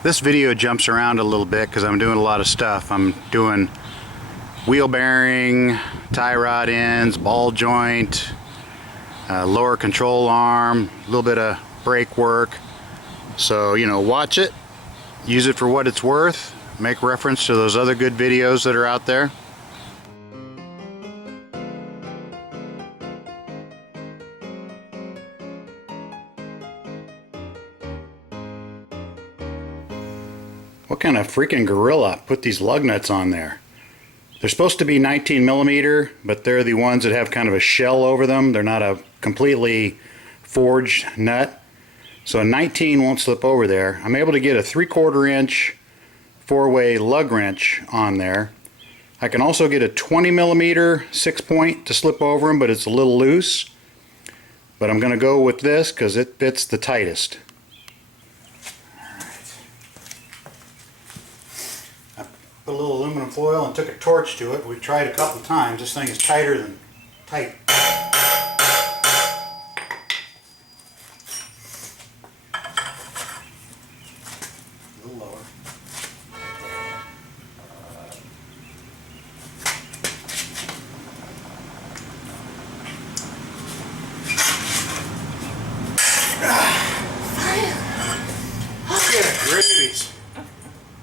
This video jumps around a little bit because I'm doing a lot of stuff. I'm doing wheel bearing, tie rod ends, ball joint, lower control arm, a little bit of brake work. So, you know, watch it, use it for what it's worth, make reference to those other good videos that are out there. What kind of freaking gorilla put these lug nuts on there? They're supposed to be 19mm, but they're the ones that have kind of a shell over them. They're not a completely forged nut. So a 19 won't slip over there. I'm able to get a 3/4 inch 4-way lug wrench on there. I can also get a 20mm 6-point to slip over them, but it's a little loose. But I'm going to go with this because it fits the tightest. Put a little aluminum foil and took a torch to it. We've tried a couple times. This thing is tighter than tight. A little lower. Good gravies.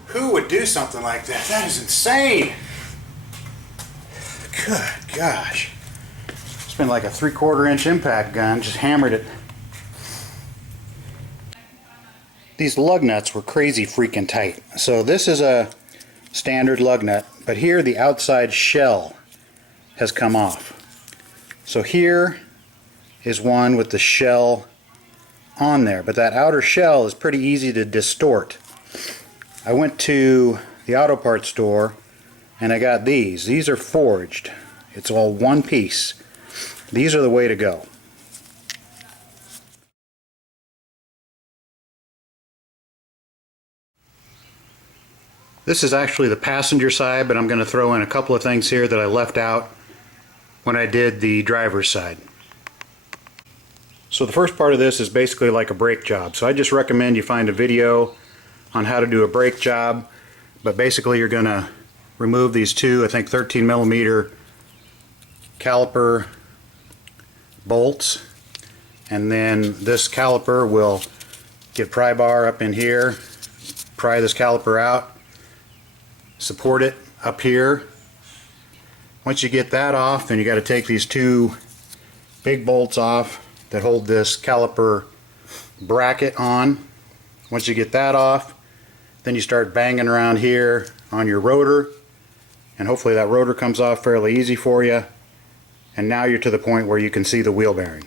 Who would do something like that? That is insane. Good gosh. It's been like a 3/4 inch impact gun, just hammered it. These lug nuts were crazy freaking tight. So this is a standard lug nut, but here the outside shell has come off. So here is one with the shell on there, but that outer shell is pretty easy to distort. I went to the auto parts store and I got these. These are forged. It's all one piece. These are the way to go. This is actually the passenger side, but I'm going to throw in a couple of things here that I left out when I did the driver's side. So the first part of this is basically like a brake job. So I just recommend you find a video on how to do a brake job, but basically you're going to remove these two, I think 13mm caliper bolts, and then this caliper will get pry bar up in here, pry this caliper out, support it up here. Once you get that off, then you got to take these two big bolts off that hold this caliper bracket on. Once you get that off, then you start banging around here on your rotor, and hopefully that rotor comes off fairly easy for you, and now you're to the point where you can see the wheel bearing.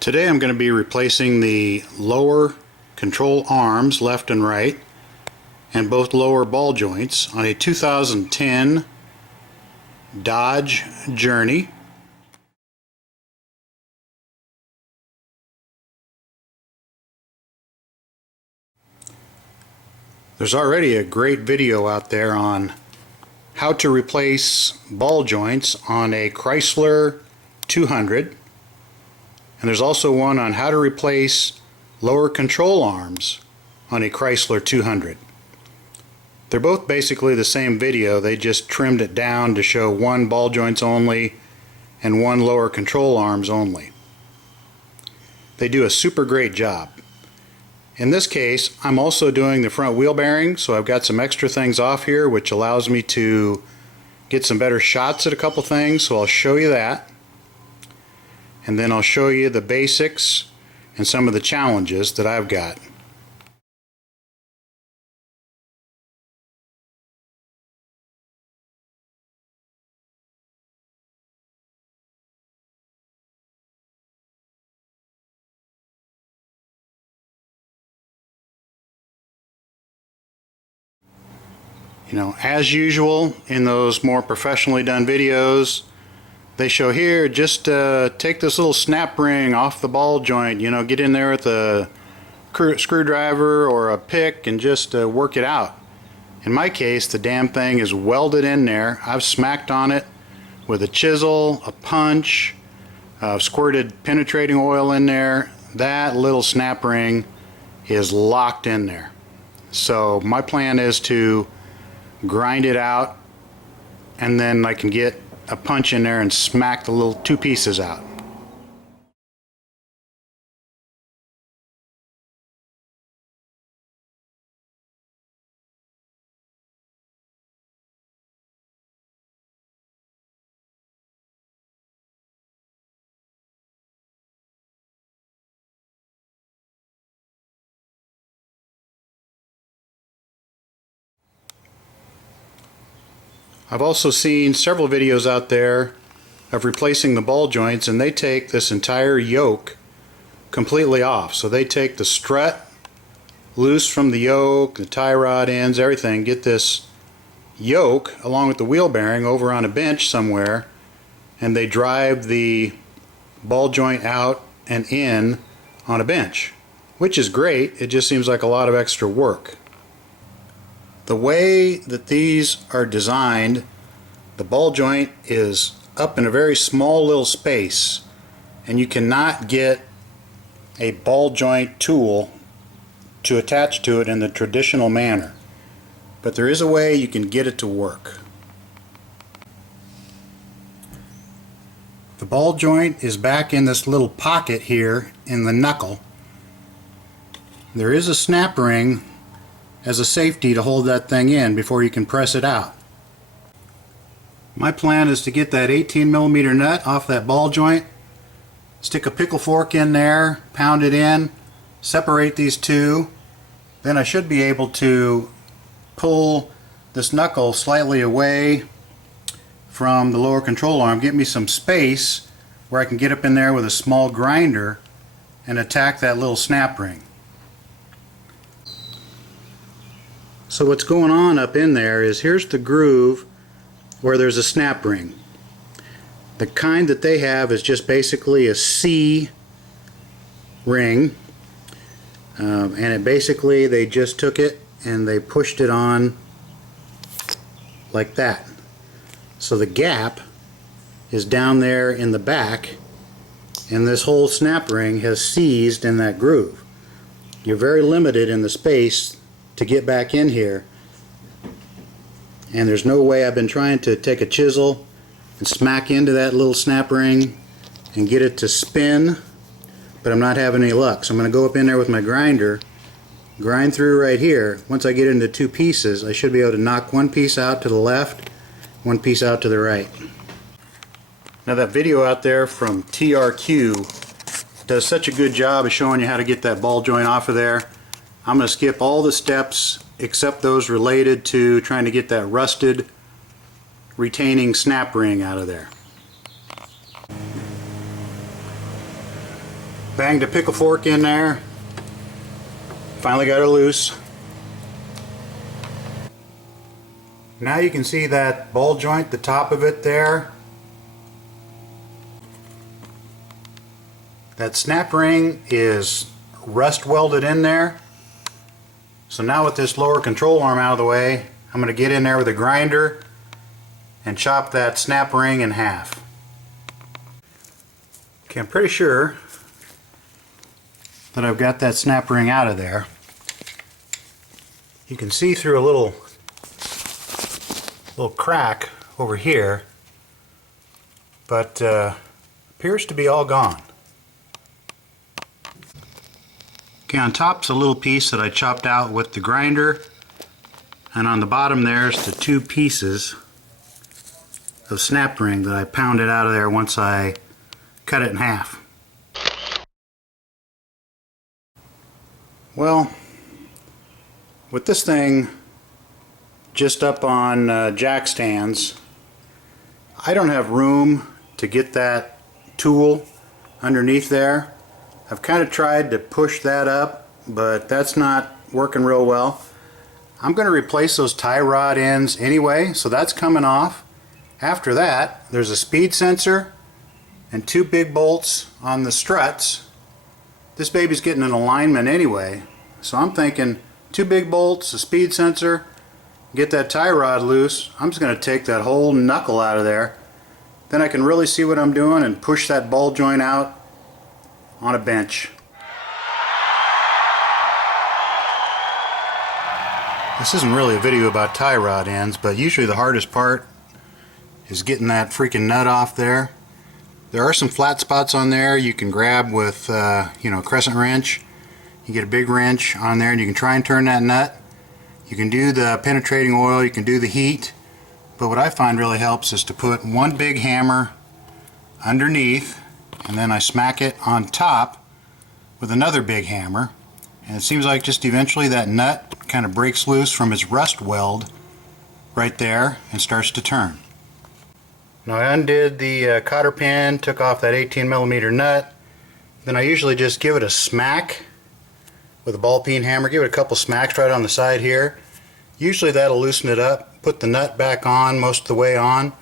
Today I'm going to be replacing the lower control arms, left and right, and both lower ball joints on a 2010 Dodge Journey. There's already a great video out there on how to replace ball joints on a Chrysler 200, and there's also one on how to replace lower control arms on a Chrysler 200. They're both basically the same video, they just trimmed it down to show one ball joints only and one lower control arms only. They do a super great job. In this case, I'm also doing the front wheel bearing, so I've got some extra things off here which allows me to get some better shots at a couple things, so I'll show you that. And then I'll show you the basics and some of the challenges that I've got. You know, as usual in those more professionally done videos, they show here, just take this little snap ring off the ball joint, you know, get in there with a screwdriver or a pick and just work it out. In my case, the damn thing is welded in there. I've smacked on it with a chisel, a punch, squirted penetrating oil in there. That little snap ring is locked in there. So my plan is to grind it out, and then I can get a punch in there and smack the little two pieces out. I've also seen several videos out there of replacing the ball joints, and they take this entire yoke completely off. So they take the strut loose from the yoke, the tie rod ends, everything, get this yoke along with the wheel bearing over on a bench somewhere, and they drive the ball joint out and in on a bench, which is great. It just seems like a lot of extra work. The way that these are designed, the ball joint is up in a very small little space, and you cannot get a ball joint tool to attach to it in the traditional manner. But there is a way you can get it to work. The ball joint is back in this little pocket here in the knuckle. There is a snap ring as a safety to hold that thing in before you can press it out. My plan is to get that 18mm nut off that ball joint, stick a pickle fork in there, pound it in, separate these two, then I should be able to pull this knuckle slightly away from the lower control arm, get me some space where I can get up in there with a small grinder and attack that little snap ring. So what's going on up in there is, here's the groove where there's a snap ring. The kind that they have is just basically a C ring, and it basically, they just took it and they pushed it on like that. So the gap is down there in the back, and this whole snap ring has seized in that groove. You're very limited in the space to get back in here, and there's no way. I've been trying to take a chisel and smack into that little snap ring and get it to spin, but I'm not having any luck. So I'm going to go up in there with my grinder, grind through right here. Once I get into two pieces, I should be able to knock one piece out to the left, one piece out to the right. Now that video out there from TRQ does such a good job of showing you how to get that ball joint off of there. I'm going to skip all the steps except those related to trying to get that rusted retaining snap ring out of there. Banged a pickle fork in there, finally got it loose. Now you can see that ball joint, the top of it there. That snap ring is rust welded in there. So now with this lower control arm out of the way, I'm going to get in there with a grinder and chop that snap ring in half. Okay, I'm pretty sure that I've got that snap ring out of there. You can see through a little crack over here, but appears to be all gone. Okay, on top's a little piece that I chopped out with the grinder, and on the bottom there's the two pieces of snap ring that I pounded out of there once I cut it in half. Well, with this thing just up on jack stands, I don't have room to get that tool underneath there. I've kind of tried to push that up, but that's not working real well. I'm going to replace those tie rod ends anyway, so that's coming off. After that, there's a speed sensor and two big bolts on the struts. This baby's getting an alignment anyway, so I'm thinking two big bolts, a speed sensor, get that tie rod loose. I'm just going to take that whole knuckle out of there. Then I can really see what I'm doing and push that ball joint out on a bench. This isn't really a video about tie rod ends, but usually the hardest part is getting that freaking nut off there. There are some flat spots on there you can grab with a crescent wrench. You get a big wrench on there and you can try and turn that nut. You can do the penetrating oil, you can do the heat, but what I find really helps is to put one big hammer underneath and then I smack it on top with another big hammer, and it seems like just eventually that nut kind of breaks loose from its rust weld right there and starts to turn. Now I undid the cotter pin, took off that 18mm nut, then I usually just give it a smack with a ball peen hammer. Give it a couple smacks right on the side here. Usually that'll loosen it up. Put the nut back on most of the way on,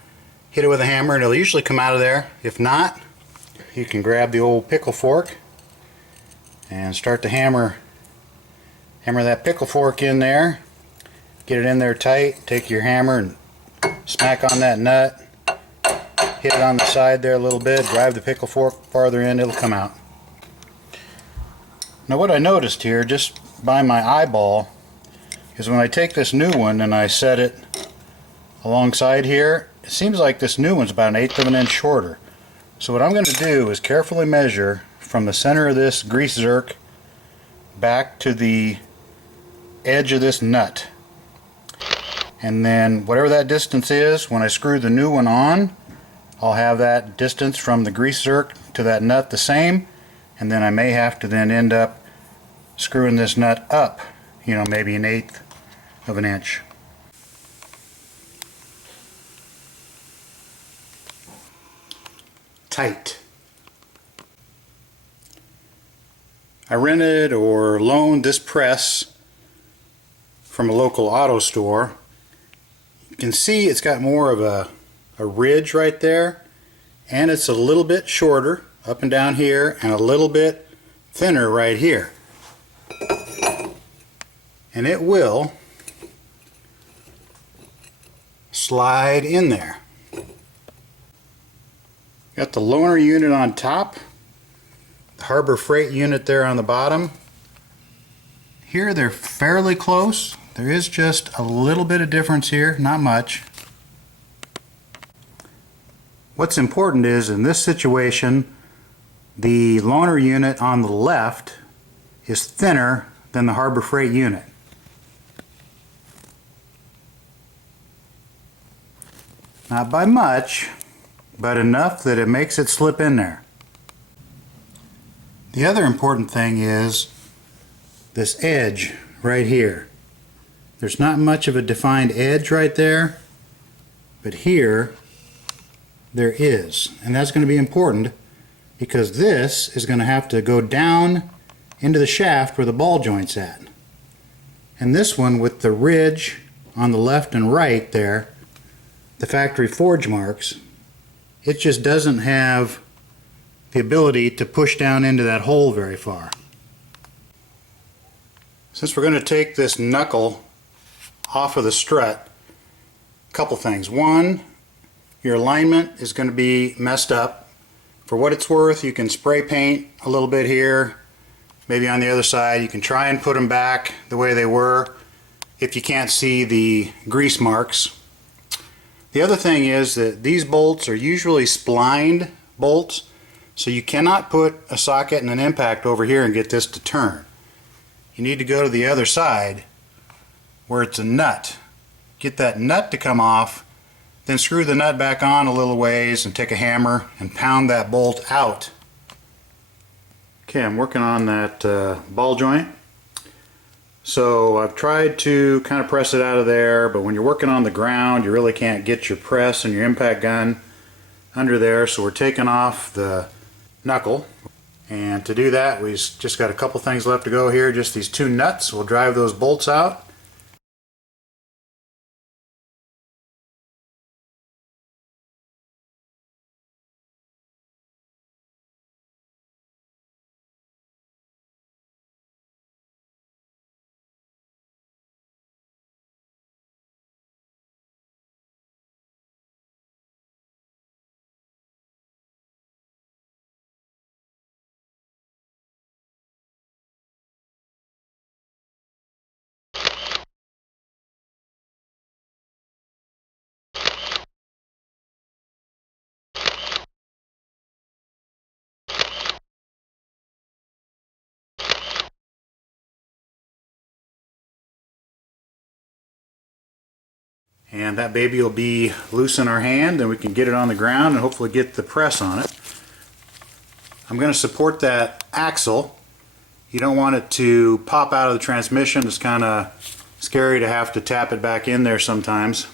hit it with a hammer and it'll usually come out of there. If not, you can grab the old pickle fork and start to hammer that pickle fork in there. Get it in there tight. Take your hammer and smack on that nut. Hit it on the side there a little bit. Drive the pickle fork farther in. It'll come out. Now what I noticed here, just by my eyeball, is when I take this new one and I set it alongside here, it seems like this new one's about 1/8 of an inch shorter. So what I'm going to do is carefully measure from the center of this grease zerk back to the edge of this nut, and then whatever that distance is, when I screw the new one on, I'll have that distance from the grease zerk to that nut the same, and then I may have to then end up screwing this nut up, maybe 1/8 of an inch. Tight. I rented or loaned this press from a local auto store. You can see it's got more of a ridge right there, and it's a little bit shorter up and down here and a little bit thinner right here. And it will slide in there. Got the loaner unit on top, the Harbor Freight unit there on the bottom. Here they're fairly close. There is just a little bit of difference here, not much. What's important is, in this situation, the loaner unit on the left is thinner than the Harbor Freight unit. Not by much, but enough that it makes it slip in there. The other important thing is this edge right here. There's not much of a defined edge right there, but here there is, and that's going to be important because this is going to have to go down into the shaft where the ball joint's at. And this one, with the ridge on the left and right there, the factory forge marks, it just doesn't have the ability to push down into that hole very far. Since we're going to take this knuckle off of the strut, a couple things. One, your alignment is going to be messed up. For what it's worth, you can spray paint a little bit here, maybe on the other side. You can try and put them back the way they were if you can't see the grease marks. The other thing is that these bolts are usually splined bolts, so you cannot put a socket and an impact over here and get this to turn. You need to go to the other side where it's a nut. Get that nut to come off, then screw the nut back on a little ways and take a hammer and pound that bolt out. Okay, I'm working on that ball joint. So I've tried to kind of press it out of there, but when you're working on the ground, you really can't get your press and your impact gun under there, so we're taking off the knuckle. And to do that, we've just got a couple things left to go here, just these two nuts. We'll drive those bolts out. and that baby will be loose in our hand, and we can get it on the ground and hopefully get the press on it. I'm going to support that axle. You don't want it to pop out of the transmission. It's kind of scary to have to tap it back in there sometimes.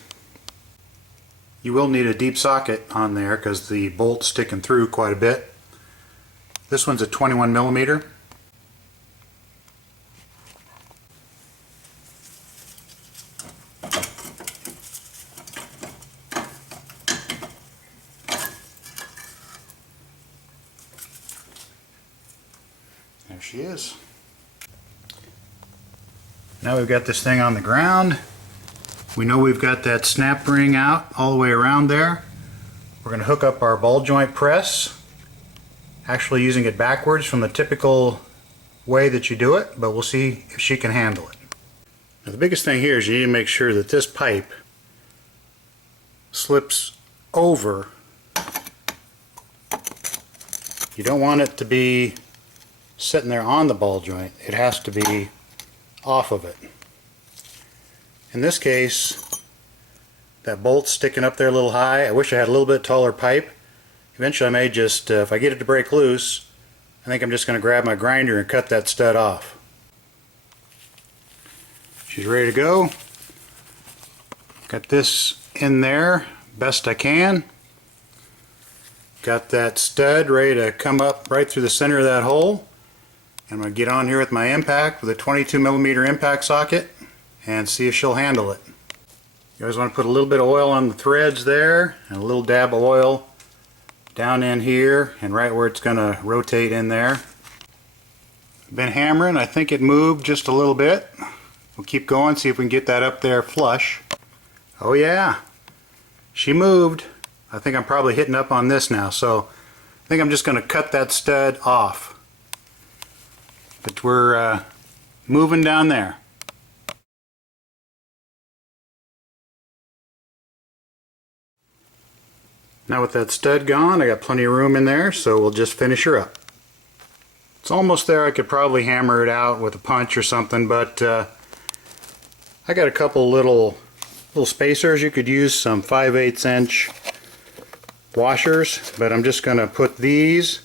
You will need a deep socket on there because the bolt's sticking through quite a bit. This one's a 21 millimeter. There she is. Now we've got this thing on the ground. We know we've got that snap ring out all the way around there. We're going to hook up our ball joint press, actually using it backwards from the typical way that you do it, but we'll see if she can handle it. Now the biggest thing here is you need to make sure that this pipe slips over. You don't want it to be sitting there on the ball joint. It has to be off of it. In this case, that bolt's sticking up there a little high. I wish I had a little bit taller pipe. Eventually I may just, if I get it to break loose, I think I'm just going to grab my grinder and cut that stud off. She's ready to go. Got this in there best I can. Got that stud ready to come up right through the center of that hole. I'm going to get on here with my impact with a 22 millimeter impact socket and see if she'll handle it. You always want to put a little bit of oil on the threads there and a little dab of oil down in here and right where it's going to rotate in there. Been hammering. I think it moved just a little bit. We'll keep going, see if we can get that up there flush. Oh yeah, she moved. I think I'm probably hitting up on this now, so I think I'm just going to cut that stud off. But we're moving down there. Now with that stud gone, I got plenty of room in there, so we'll just finish her up. It's almost there. I could probably hammer it out with a punch or something, but I got a couple little spacers. You could use some 5/8 inch washers, but I'm just going to put these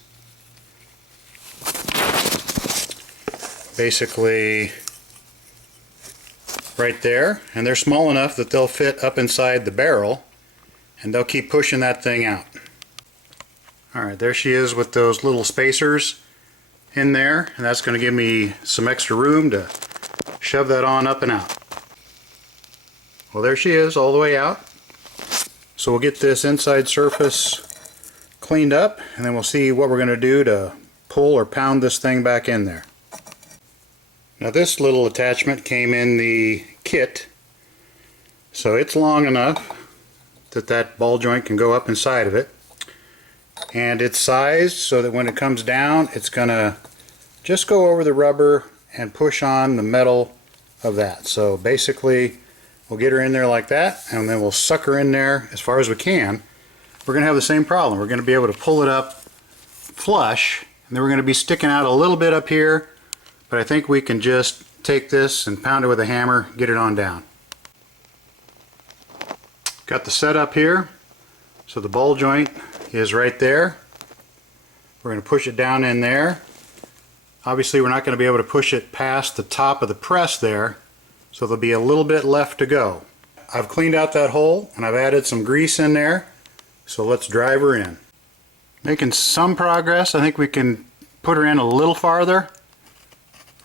basically right there, and they're small enough that they'll fit up inside the barrel and they'll keep pushing that thing out. Alright, there she is with those little spacers in there, and that's going to give me some extra room to shove that on up and out. Well, there she is all the way out. So we'll get this inside surface cleaned up, and then we'll see what we're going to do to pull or pound this thing back in there. Now this little attachment came in the kit, so it's long enough that that ball joint can go up inside of it, and it's sized so that when it comes down it's gonna just go over the rubber and push on the metal of that. So basically we'll get her in there like that, and then we'll suck her in there as far as we can. We're gonna have the same problem. We're gonna be able to pull it up flush, and then we're gonna be sticking out a little bit up here, but I think we can just take this and pound it with a hammer, get it on down. Got the setup here, so the ball joint is right there. We're going to push it down in there. Obviously we're not going to be able to push it past the top of the press there, so there'll be a little bit left to go. I've cleaned out that hole and I've added some grease in there, so let's drive her in. Making some progress. I think we can put her in a little farther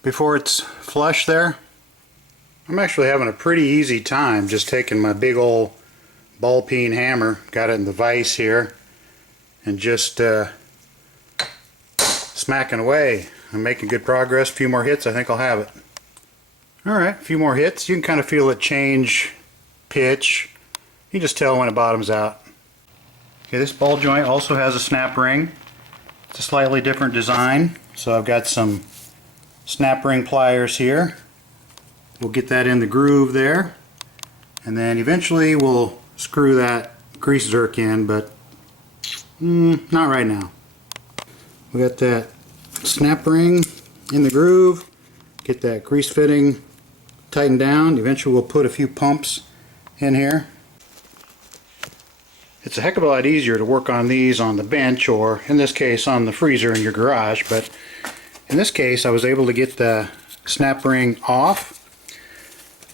before it's flush there. I'm actually having a pretty easy time just taking my big old ball peen hammer, got it in the vise here, and just smacking away. I'm making good progress. A few more hits, I think I'll have it. Alright, a few more hits. You can kind of feel it change pitch. You can just tell when it bottoms out. Okay, this ball joint also has a snap ring. It's a slightly different design, so I've got some snap ring pliers here. We'll get that in the groove there, and then eventually we'll screw that grease zerk in, but not right now. We got that snap ring in the groove, get that grease fitting tightened down. Eventually we'll put a few pumps in here. It's a heck of a lot easier to work on these on the bench, or in this case on the freezer in your garage, but in this case I was able to get the snap ring off.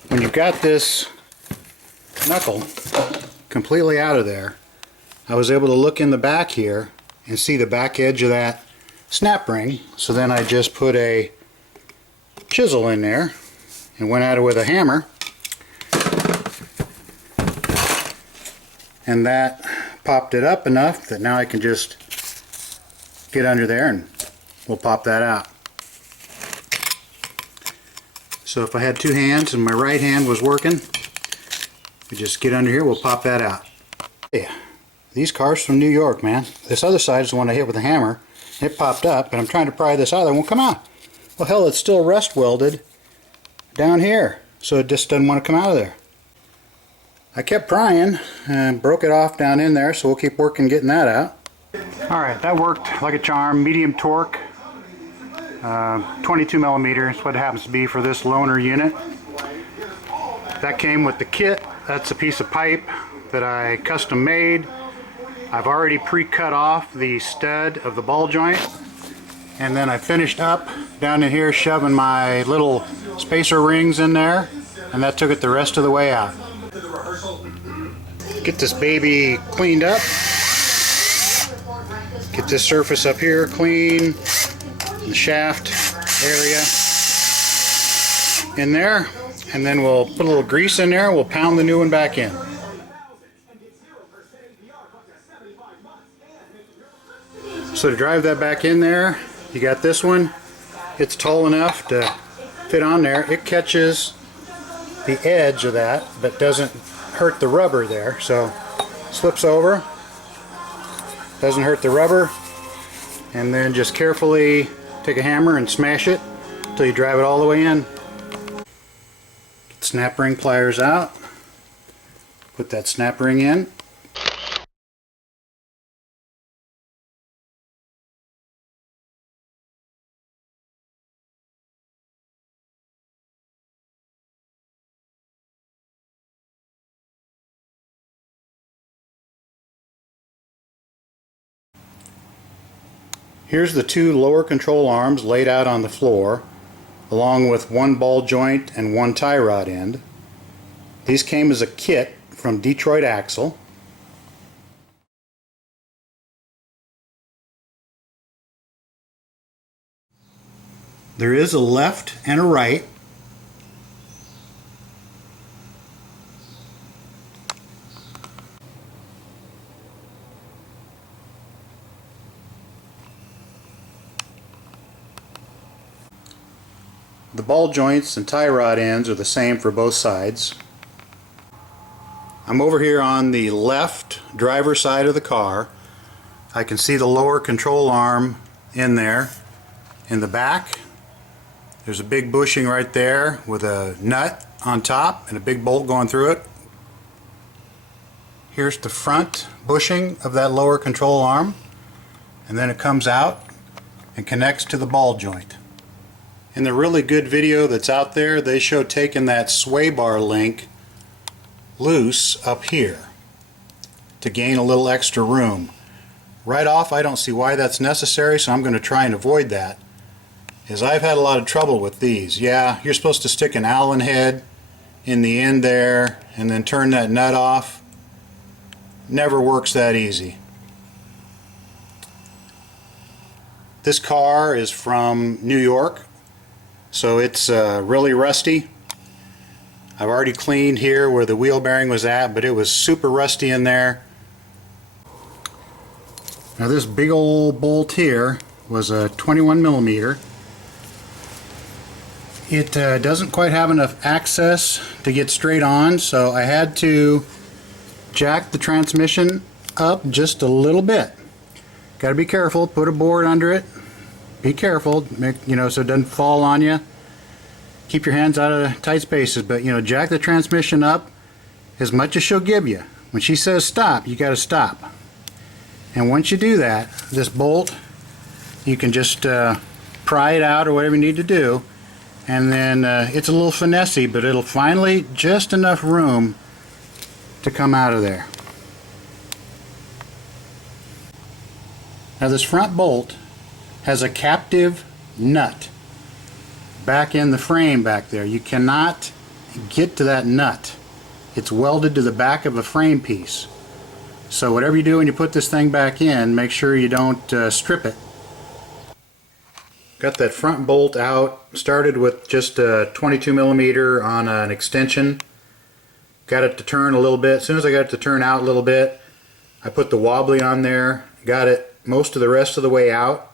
When you've got this knuckle completely out of there, I was able to look in the back here and see the back edge of that snap ring. So then I just put a chisel in there and went at it with a hammer, and that popped it up enough that now I can just get under there and we'll pop that out. So if I had two hands and my right hand was working, we just get under here, we'll pop that out. Yeah, these cars from New York, man. This other side is the one I hit with a hammer. It popped up, and I'm trying to pry this out. It won't come out. Well, hell, it's still rust welded down here, so it just doesn't want to come out of there. I kept prying and broke it off down in there, so we'll keep working getting that out. Alright, that worked like a charm. Medium torque, 22 millimeters, what it happens to be for this loaner unit. That came with the kit. That's a piece of pipe that I custom made. I've already pre-cut off the stud of the ball joint, and then I finished up down in here shoving my little spacer rings in there, and that took it the rest of the way out. Get this baby cleaned up. Get this surface up here clean. The shaft area in there. And then we'll put a little grease in there. We'll pound the new one back in. So to drive that back in there, you got this one. It's tall enough to fit on there. It catches the edge of that, but doesn't hurt the rubber there. So slips over, doesn't hurt the rubber, and then just carefully take a hammer and smash it until you drive it all the way in. Get snap ring pliers out, put that snap ring in. Here's the two lower control arms laid out on the floor, along with one ball joint and one tie rod end. These came as a kit from Detroit Axle. There is a left and a right. The ball joints and tie rod ends are the same for both sides. I'm over here on the left driver's side of the car. I can see the lower control arm in there. In the back, there's a big bushing right there with a nut on top and a big bolt going through it. Here's the front bushing of that lower control arm, and then it comes out and connects to the ball joint. In the really good video that's out there, they show taking that sway bar link loose up here to gain a little extra room. Right off, I don't see why that's necessary, so I'm going to try and avoid that, as I've had a lot of trouble with these. Yeah, you're supposed to stick an Allen head in the end there and then turn that nut off. Never works that easy. This car is from New York, so it's really rusty. I've already cleaned here where the wheel bearing was at, but it was super rusty in there. Now this big old bolt here was a 21 millimeter. It doesn't quite have enough access to get straight on, so I had to jack the transmission up just a little bit. Got to be careful, put a board under it. Be careful, so it doesn't fall on you. Keep your hands out of tight spaces, but jack the transmission up as much as she'll give you. When she says stop, you got to stop. And once you do that, this bolt, you can just pry it out or whatever you need to do, and then it's a little finessey, but it'll finally just enough room to come out of there. Now this front bolt has a captive nut back in the frame back there. You cannot get to that nut. It's welded to the back of a frame piece. So whatever you do when you put this thing back in, make sure you don't strip it. Got that front bolt out. Started with just a 22 millimeter on an extension. Got it to turn a little bit. As soon as I got it to turn out a little bit, I put the wobbly on there. Got it most of the rest of the way out.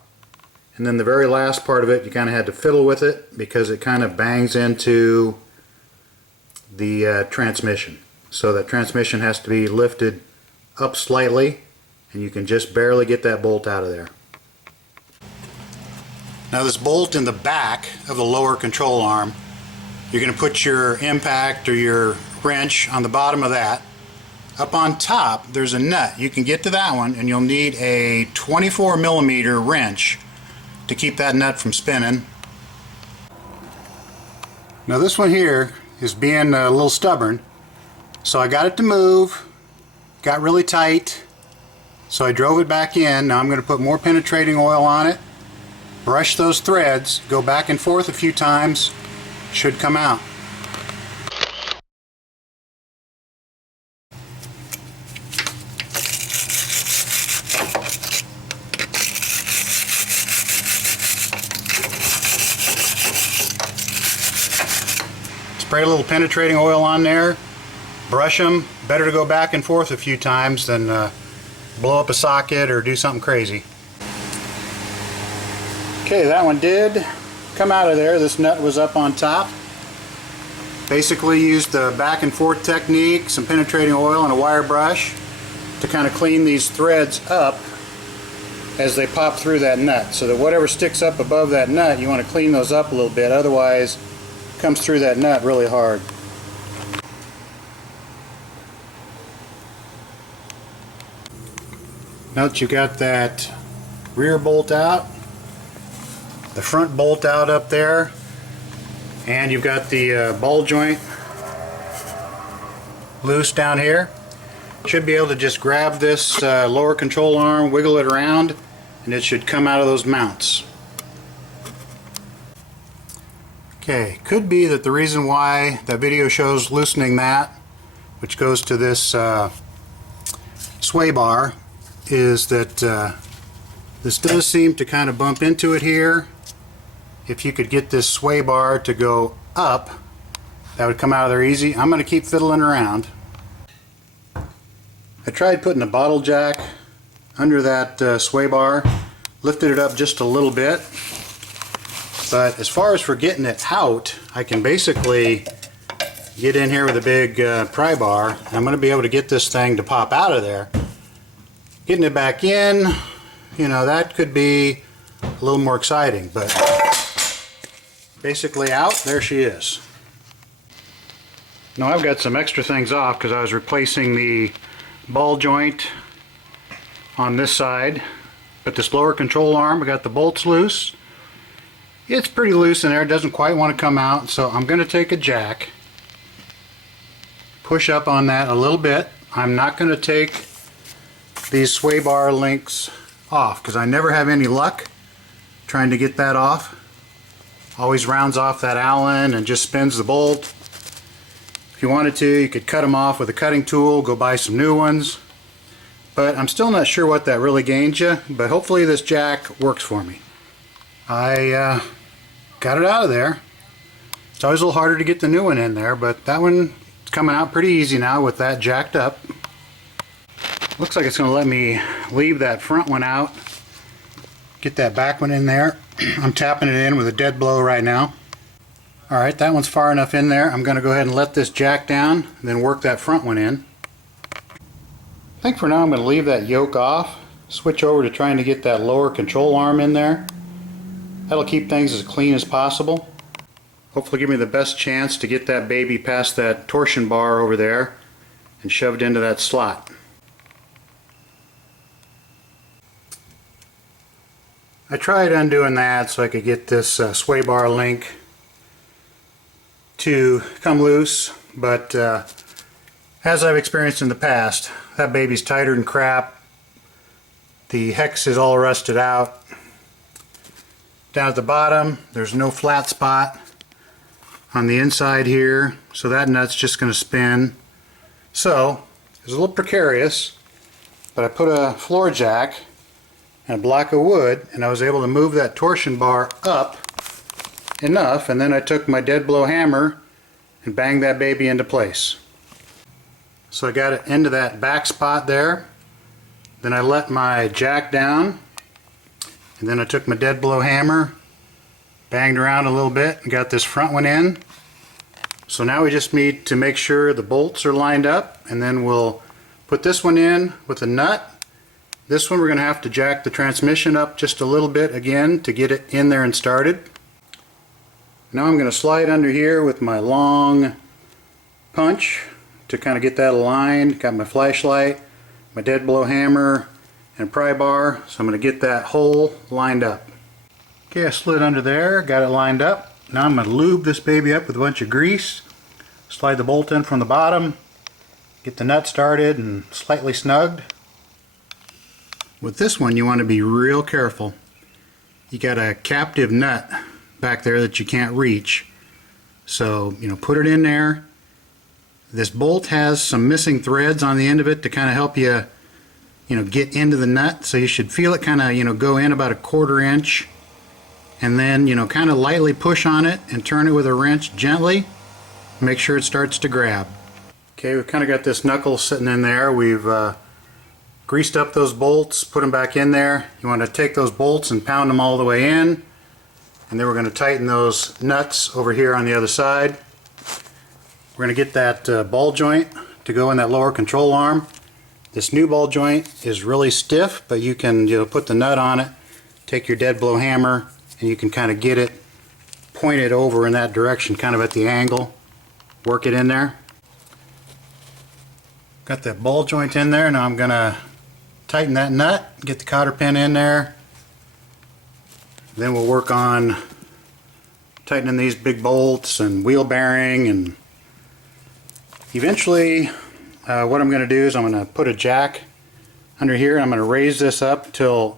And then the very last part of it, you kind of had to fiddle with it because it kind of bangs into the transmission. So that transmission has to be lifted up slightly, and you can just barely get that bolt out of there. Now this bolt in the back of the lower control arm, you're going to put your impact or your wrench on the bottom of that. Up on top there's a nut. You can get to that one, and you'll need a 24 millimeter wrench to keep that nut from spinning. Now this one here is being a little stubborn, so I got it to move. Got really tight, so I drove it back in. Now I'm going to put more penetrating oil on it, brush those threads, go back and forth a few times, should come out. Spray a little penetrating oil on there. Brush them. Better to go back and forth a few times than blow up a socket or do something crazy. Okay, that one did come out of there. This nut was up on top. Basically used the back and forth technique, some penetrating oil and a wire brush to kind of clean these threads up as they pop through that nut, so that whatever sticks up above that nut, you want to clean those up a little bit, otherwise it comes through that nut really hard. Now that you've got that rear bolt out, the front bolt out up there, and you've got the ball joint loose down here, you should be able to just grab this lower control arm, wiggle it around, and it should come out of those mounts. Okay, could be that the reason why that video shows loosening that, which goes to this sway bar, is that this does seem to kind of bump into it here. If you could get this sway bar to go up, that would come out of there easy. I'm going to keep fiddling around. I tried putting a bottle jack under that sway bar, lifted it up just a little bit, but as far as for getting it out, I can basically get in here with a big pry bar. I'm going to be able to get this thing to pop out of there. Getting it back in, you know, that could be a little more exciting, but basically out, there she is. Now I've got some extra things off because I was replacing the ball joint on this side, but this lower control arm, I got the bolts loose. It's pretty loose in there, it doesn't quite want to come out, so I'm going to take a jack, push up on that a little bit. I'm not going to take these sway bar links off because I never have any luck trying to get that off. Always rounds off that Allen and just spins the bolt. If you wanted to, you could cut them off with a cutting tool, go buy some new ones. But I'm still not sure what that really gains you, but hopefully this jack works for me. I got it out of there. It's always a little harder to get the new one in there, but that one is coming out pretty easy now with that jacked up. Looks like it's going to let me leave that front one out, get that back one in there. I'm tapping it in with a dead blow right now. Alright, that one's far enough in there. I'm going to go ahead and let this jack down and then work that front one in. I think for now I'm going to leave that yoke off, switch over to trying to get that lower control arm in there. That'll keep things as clean as possible. Hopefully give me the best chance to get that baby past that torsion bar over there and shoved into that slot. I tried undoing that so I could get this sway bar link to come loose, but as I've experienced in the past, that baby's tighter than crap. The hex is all rusted out. Down at the bottom, there's no flat spot on the inside here, so that nut's just going to spin. So, it's a little precarious, but I put a floor jack and a block of wood, and I was able to move that torsion bar up enough, and then I took my dead blow hammer and banged that baby into place. So I got it into that back spot there. Then I let my jack down, and then I took my dead blow hammer, banged around a little bit, and got this front one in. So now we just need to make sure the bolts are lined up, and then we'll put this one in with a nut. This one we're going to have to jack the transmission up just a little bit again to get it in there and started. Now I'm going to slide under here with my long punch to kind of get that aligned. Got my flashlight, my dead blow hammer, and pry bar, so I'm going to get that hole lined up. Okay, I slid under there, got it lined up. Now I'm going to lube this baby up with a bunch of grease, slide the bolt in from the bottom, get the nut started and slightly snugged. With this one you want to be real careful. You got a captive nut back there that you can't reach, so put it in there. This bolt has some missing threads on the end of it to kind of help you get into the nut, so you should feel it kind of go in about a 1/4 inch, and then kind of lightly push on it and turn it with a wrench gently. Make sure it starts to grab. Okay, we've kind of got this knuckle sitting in there. We've greased up those bolts, put them back in there. You want to take those bolts and pound them all the way in, and then we're going to tighten those nuts over here on the other side. We're going to get that ball joint to go in that lower control arm. This new ball joint is really stiff, but you can put the nut on it, take your dead blow hammer, and you can kind of get it pointed over in that direction, kind of at the angle. Work it in there. Got that ball joint in there. Now I'm going to tighten that nut, get the cotter pin in there. Then we'll work on tightening these big bolts and wheel bearing, and eventually what I'm going to do is I'm going to put a jack under here, and I'm going to raise this up till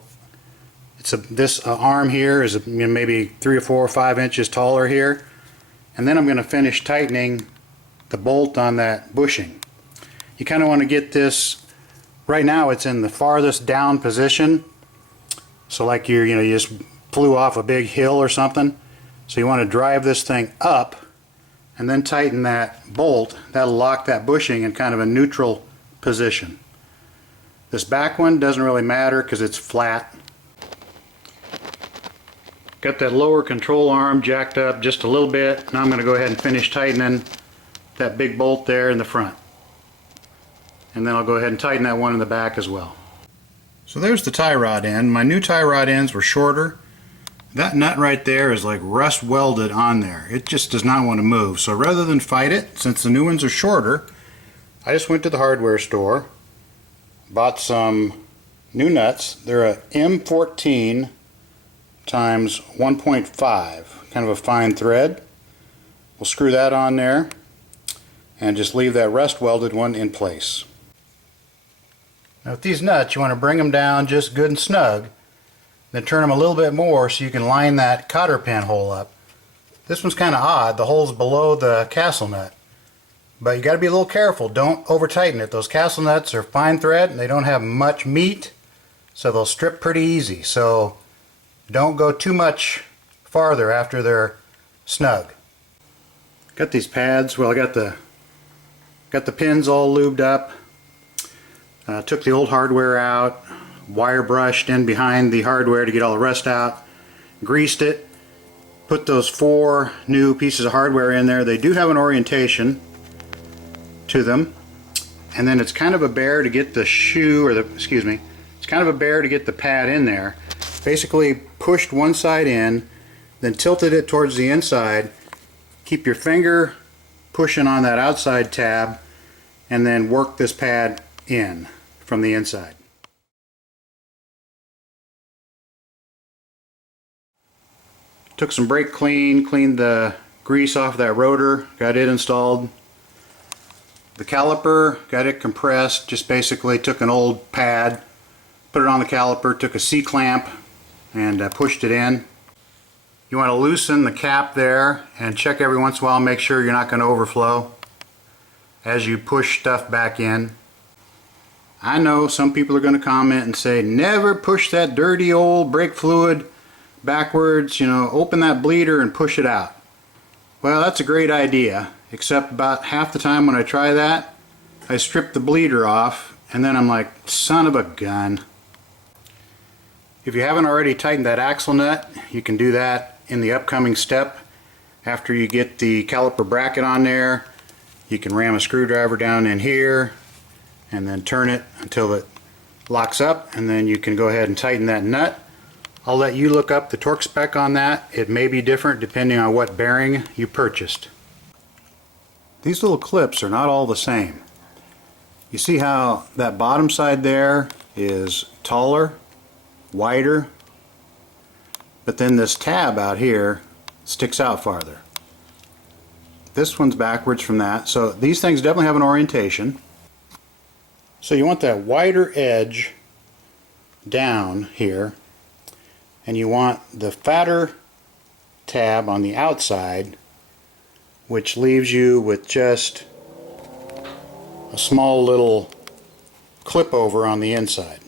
this arm here is maybe 3 or 4 or 5 inches taller here, and then I'm going to finish tightening the bolt on that bushing. You kind of want to get this, right now it's in the farthest down position, so like you just flew off a big hill or something, so you want to drive this thing up and then tighten that bolt. That'll lock that bushing in kind of a neutral position. This back one doesn't really matter because it's flat. Got that lower control arm jacked up just a little bit. Now I'm going to go ahead and finish tightening that big bolt there in the front. And then I'll go ahead and tighten that one in the back as well. So there's the tie rod end. My new tie rod ends were shorter. That nut right there is like rust welded on there. It just does not want to move. So rather than fight it, since the new ones are shorter, I just went to the hardware store, bought some new nuts. They're a M14 times 1.5, kind of a fine thread. We'll screw that on there and just leave that rust welded one in place. Now with these nuts, you want to bring them down just good and snug, then turn them a little bit more so you can line that cotter pin hole up. This one's kind of odd. The hole's below the castle nut, but you got to be a little careful. Don't over tighten it. Those castle nuts are fine thread and they don't have much meat, so they'll strip pretty easy. So don't go too much farther after they're snug. Got these pads. Well, I got the pins all lubed up. Took the old hardware out, wire brushed in behind the hardware to get all the rust out, greased it, put those 4 new pieces of hardware in there. They do have an orientation to them, and then it's kind of a bear to get the it's kind of a bear to get the pad in there. Basically pushed one side in, then tilted it towards the inside. Keep your finger pushing on that outside tab, and then work this pad in from the inside. Took some brake clean, cleaned the grease off that rotor, got it installed. The caliper, got it compressed, just basically took an old pad, put it on the caliper, took a C-clamp and pushed it in. You want to loosen the cap there and check every once in a while, make sure you're not going to overflow as you push stuff back in. I know some people are going to comment and say, never push that dirty old brake fluid backwards, you know, open that bleeder and push it out. Well, that's a great idea, except about half the time when I try that, I strip the bleeder off and then I'm like, son of a gun. If you haven't already tightened that axle nut, you can do that in the upcoming step. After you get the caliper bracket on there, you can ram a screwdriver down in here and then turn it until it locks up, and then you can go ahead and tighten that nut. I'll let you look up the torque spec on that. It may be different depending on what bearing you purchased. These little clips are not all the same. You see how that bottom side there is taller, wider, but then this tab out here sticks out farther. This one's backwards from that, so these things definitely have an orientation. So you want that wider edge down here, and you want the fatter tab on the outside, which leaves you with just a small little clip over on the inside.